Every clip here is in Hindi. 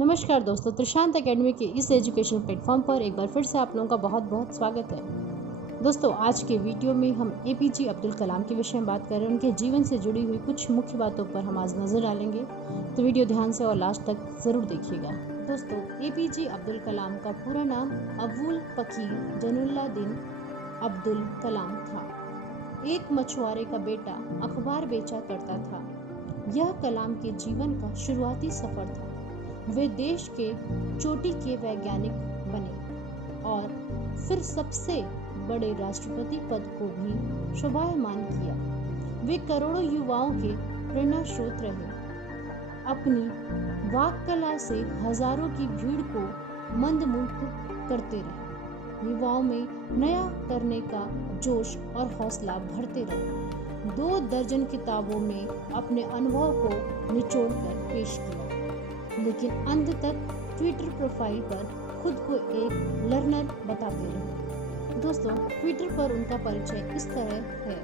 नमस्कार दोस्तों, त्रिशांत एकेडमी के इस एजुकेशन प्लेटफॉर्म पर एक बार फिर से आप लोगों का बहुत बहुत स्वागत है। दोस्तों, आज के वीडियो में हम एपीजे अब्दुल कलाम के विषय में बात कर रहे हैं। उनके जीवन से जुड़ी हुई कुछ मुख्य बातों पर हम आज नज़र डालेंगे, तो वीडियो ध्यान से और लास्ट तक ज़रूर देखिएगा। दोस्तों, एपीजे अब्दुल कलाम का पूरा नाम अबुल फकीर जैनुल्लाब्दीन अब्दुल कलाम था। एक मछुआरे का बेटा अखबार बेचा करता था। यह कलाम के जीवन का शुरुआती सफ़र था। वे देश के चोटी के वैज्ञानिक बने और फिर सबसे बड़े राष्ट्रपति पद को भी शोभायमान किया। वे करोड़ों युवाओं के प्रेरणा स्रोत रहे। अपनी वाक कला से हजारों की भीड़ को मंत्रमुग्ध करते रहे। युवाओं में नया करने का जोश और हौसला भरते रहे। 2 दर्जन किताबों में अपने अनुभव को निचोड़कर पेश किया, लेकिन अंत तक ट्विटर प्रोफाइल पर खुद को एक लर्नर बताते रहे। दोस्तों, ट्विटर पर उनका परिचय इस तरह है: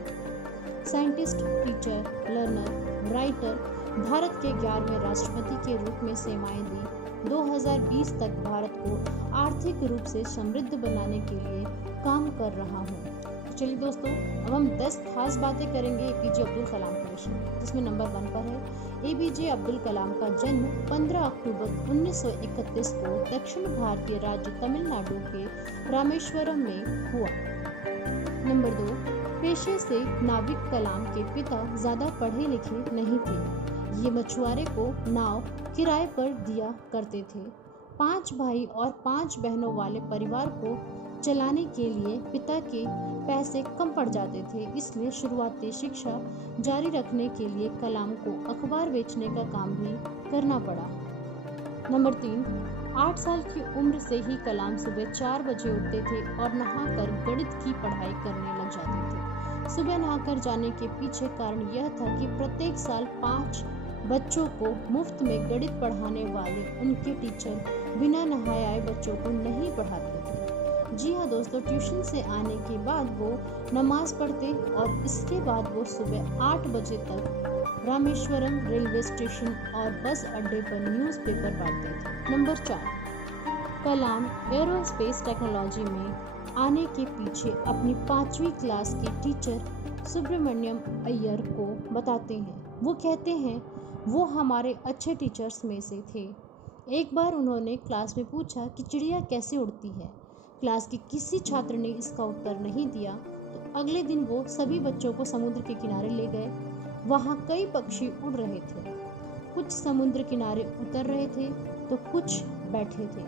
scientist, teacher, learner, writer, Bharat के 11वें राष्ट्रपति के रूप में सेवाएं दी। 2020 तक भारत को आर्थिक रूप से समृद्ध बनाने के लिए काम कर रहा हूँ। चलिए दोस्तों, अब हम 10 खास बातें करेंगे एपीजे अब्दुल कलाम के विषय में, जिसमें नंबर 1 पर है एपीजे अब्दुल कलाम का जन्म 15 अक्टूबर 1931 को दक्षिण भारतीय राज्य तमिलनाडु के रामेश्वरम में हुआ। नंबर 2, पेशे से नाविक कलाम के पिता ज़्यादा पढ़े लिखे नहीं थे। ये मछुआरे को नाव किराए पर दिया करते थे। 5 भाई और 5 बहनों वाले परिवार को चलाने के लिए पिता के पैसे कम पड़ जाते थे, इसलिए शुरुआती शिक्षा जारी रखने के लिए कलाम को अखबार बेचने का काम भी करना पड़ा। नंबर 3, 8 साल की उम्र से ही कलाम सुबह 4 बजे उठते थे और नहाकर गणित की पढ़ाई करने लग जाते थे। सुबह नहाकर जाने के पीछे कारण यह था कि प्रत्येक साल 5 बच्चों को मुफ्त में गणित पढ़ाने वाले उनके टीचर बिना नहाए आए बच्चों को नहीं पढ़ाते थे। जी हाँ दोस्तों, ट्यूशन से आने के बाद वो नमाज पढ़ते और इसके बाद वो सुबह 8 बजे तक रामेश्वरम रेलवे स्टेशन और बस अड्डे पर न्यूज़पेपर पढ़ते थे। नंबर 4, कलाम एरोस्पेस टेक्नोलॉजी में आने के पीछे अपनी 5वीं क्लास के टीचर सुब्रमण्यम अय्यर को बताते हैं। वो कहते हैं, वो हमारे अच्छे टीचर्स में से थे। एक बार उन्होंने क्लास में पूछा कि चिड़िया कैसे उड़ती है। क्लास के किसी छात्र ने इसका उत्तर नहीं दिया, तो अगले दिन वो सभी बच्चों को समुद्र के किनारे ले गए। वहाँ कई पक्षी उड़ रहे थे। कुछ समुद्र किनारे उतर रहे थे तो कुछ बैठे थे।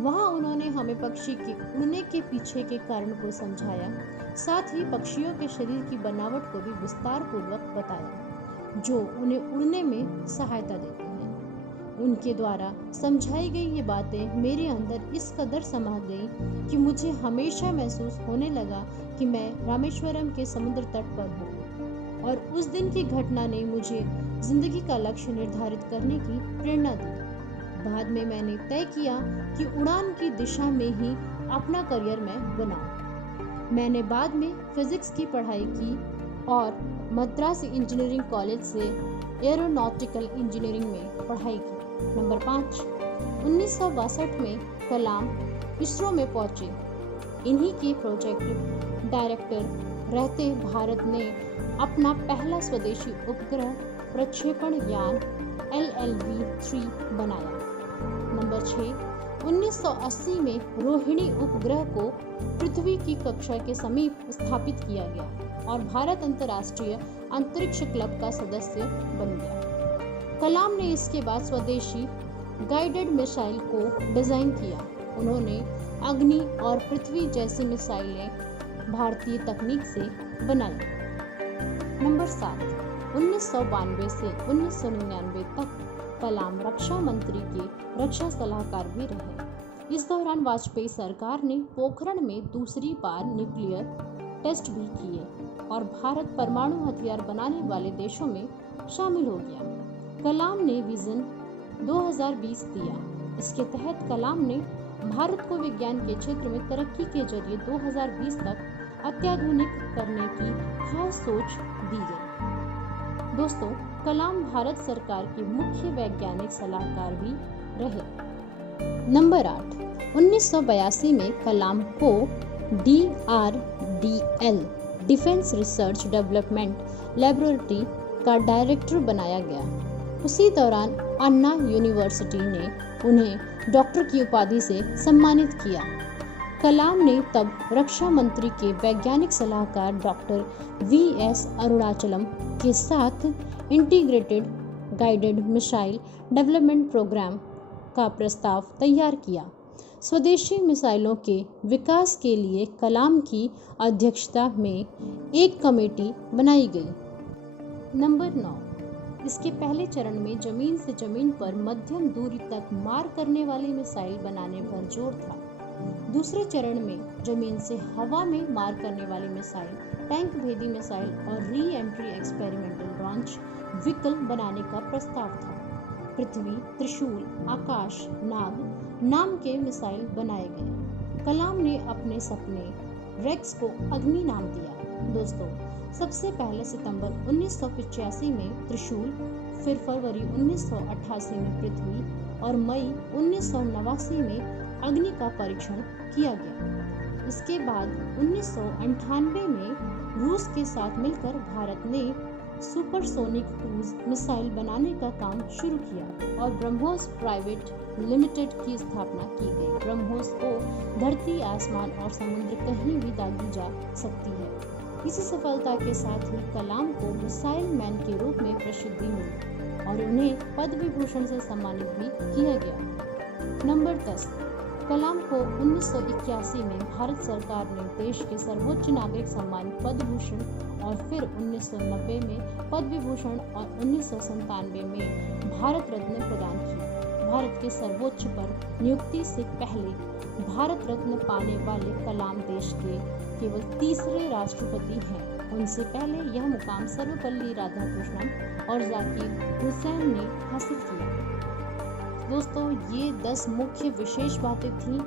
वहाँ उन्होंने हमें पक्षी के उड़ने के पीछे के कारण को समझाया, साथ ही पक्षियों के शरीर की बनावट को भी विस्तार पूर्वक बताया, जो उन्हें उड़ने में सहायता देते हैं। उनके द्वारा समझाई गई ये बातें मेरे अंदर इस कदर समा गई कि मुझे हमेशा महसूस होने लगा कि मैं रामेश्वरम के समुद्र तट पर हूँ, और उस दिन की घटना ने मुझे जिंदगी का लक्ष्य निर्धारित करने की प्रेरणा दी। बाद में मैंने तय किया कि उड़ान की दिशा में ही अपना करियर मैं बनाऊं। मैंने बाद में फिजिक्स की पढ़ाई की और मद्रास इंजीनियरिंग कॉलेज से एरोनॉटिकल इंजीनियरिंग में पढ़ाई की। नंबर 5, 1962 में कलाम इसरो में पहुंचे। इन्हीं के प्रोजेक्ट डायरेक्टर रहते भारत ने अपना पहला स्वदेशी उपग्रह प्रक्षेपण यान LLV-3 बनाया। नंबर 6, 1980 में रोहिणी उपग्रह को पृथ्वी की कक्षा के समीप स्थापित किया गया और भारत अंतर्राष्ट्रीय अंतरिक्ष क्लब का सदस्य बन गया। कलाम ने इसके बाद स्वदेशी गाइडेड मिसाइल को डिज़ाइन किया। उन्होंने अग्नि और पृथ्वी जैसी मिसाइलें भारतीय तकनीक से बनाई। नंबर 7, 1992 से 1999 तक कलाम रक्षा मंत्री के रक्षा सलाहकार भी रहे। इस दौरान वाजपेयी सरकार ने पोखरण में दूसरी बार न्यूक्लियर टेस्ट भी किए और भारत परमाणु हथियार बनाने वाले देशों में शामिल हो गया। कलाम ने विजन 2020 दिया। इसके तहत कलाम ने भारत को विज्ञान के क्षेत्र में तरक्की के जरिए 2020 तक अत्याधुनिक करने की खास सोच दी गई। दोस्तों, कलाम भारत सरकार के मुख्य वैज्ञानिक सलाहकार भी रहे। नंबर 8, 1982 में कलाम को DRDL defence research development laboratory का डायरेक्टर बनाया गया। उसी दौरान अन्ना यूनिवर्सिटी ने उन्हें डॉक्टर की उपाधि से सम्मानित किया। कलाम ने तब रक्षा मंत्री के वैज्ञानिक सलाहकार डॉक्टर VS अरुणाचलम के साथ integrated guided missile development programme का प्रस्ताव तैयार किया। स्वदेशी मिसाइलों के विकास के लिए कलाम की अध्यक्षता में एक कमेटी बनाई गई। नंबर 9, इसके पहले चरण में जमीन से जमीन पर मध्यम दूरी तक मार करने वाली मिसाइल बनाने पर जोर था। दूसरे चरण में जमीन से हवा में मार करने वाली मिसाइल, टैंक भेदी मिसाइल और re entry experimental launch vehicle बनाने का प्रस्ताव था। पृथ्वी, त्रिशूल, आकाश, नाग नाम के मिसाइल बनाए गए। कलाम ने अपने सपने रेक्स को अग्नि नाम दिया। दोस्तों, सबसे पहले सितंबर 1985 में त्रिशूल, फिर फरवरी 1988 में पृथ्वी और मई 1989 में अग्नि का परीक्षण किया गया। इसके बाद 1998 में रूस के साथ मिलकर भारत ने सुपरसोनिक क्रूज मिसाइल बनाने का काम शुरू किया और ब्रह्मोस प्राइवेट लिमिटेड की स्थापना की गई। ब्रह्मोस को धरती, आसमान और समुद्र कहीं भी दागी जा सकती है। इसी सफलता के साथ ही कलाम को मिसाइल मैन के रूप में प्रसिद्धि मिली और उन्हें पद्म विभूषण से सम्मानित भी किया गया। नंबर 10, कलाम को 1981 में भारत सरकार ने देश के सर्वोच्च नागरिक सम्मान पद्म भूषण और फिर 1990 में पद्म विभूषण और 1997 में भारत रत्न प्रदान की। भारत के सर्वोच्च पर नियुक्ति से पहले भारत रत्न पाने वाले कलाम देश के केवल तीसरे राष्ट्रपति हैं। उनसे पहले यह मुकाम सर्वपल्ली राधाकृष्णन और जाकिर हुसैन ने हासिल किया। दोस्तों, ये 10 मुख्य विशेष बातें थीं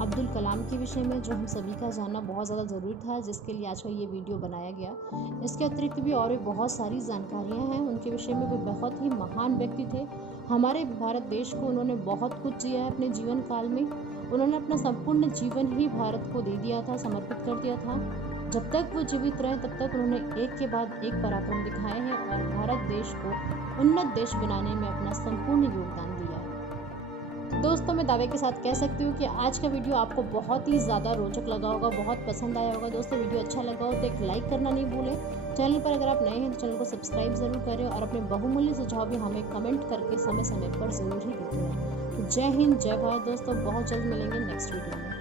अब्दुल कलाम के विषय में जो हम सभी का जानना बहुत ज़्यादा ज़रूरी था, जिसके लिए आज का ये वीडियो बनाया गया। इसके अतिरिक्त भी और भी बहुत सारी जानकारियां हैं उनके विषय में। भी बहुत ही महान व्यक्ति थे। हमारे भारत देश को उन्होंने बहुत कुछ दिया है अपने जीवन काल में। उन्होंने अपना संपूर्ण जीवन ही भारत को दे दिया था, समर्पित कर दिया था। जब तक वो जीवित रहे तब तक उन्होंने एक के बाद एक पराक्रम दिखाए हैं और भारत देश को उन्नत देश बनाने में अपना संपूर्ण योगदान दिया है। दोस्तों, मैं दावे के साथ कह सकती हूँ कि आज का वीडियो आपको बहुत ही ज़्यादा रोचक लगा होगा, बहुत पसंद आया होगा। दोस्तों, वीडियो अच्छा लगा हो तो एक लाइक करना नहीं भूलें। चैनल पर अगर आप नए हैं तो चैनल को सब्सक्राइब ज़रूर करें और अपने बहुमूल्य सुझाव भी हमें कमेंट करके समय समय पर ज़रूर ही देते हैं। जय हिंद, जय भारत दोस्तों, बहुत जल्द मिलेंगे नेक्स्ट वीडियो में।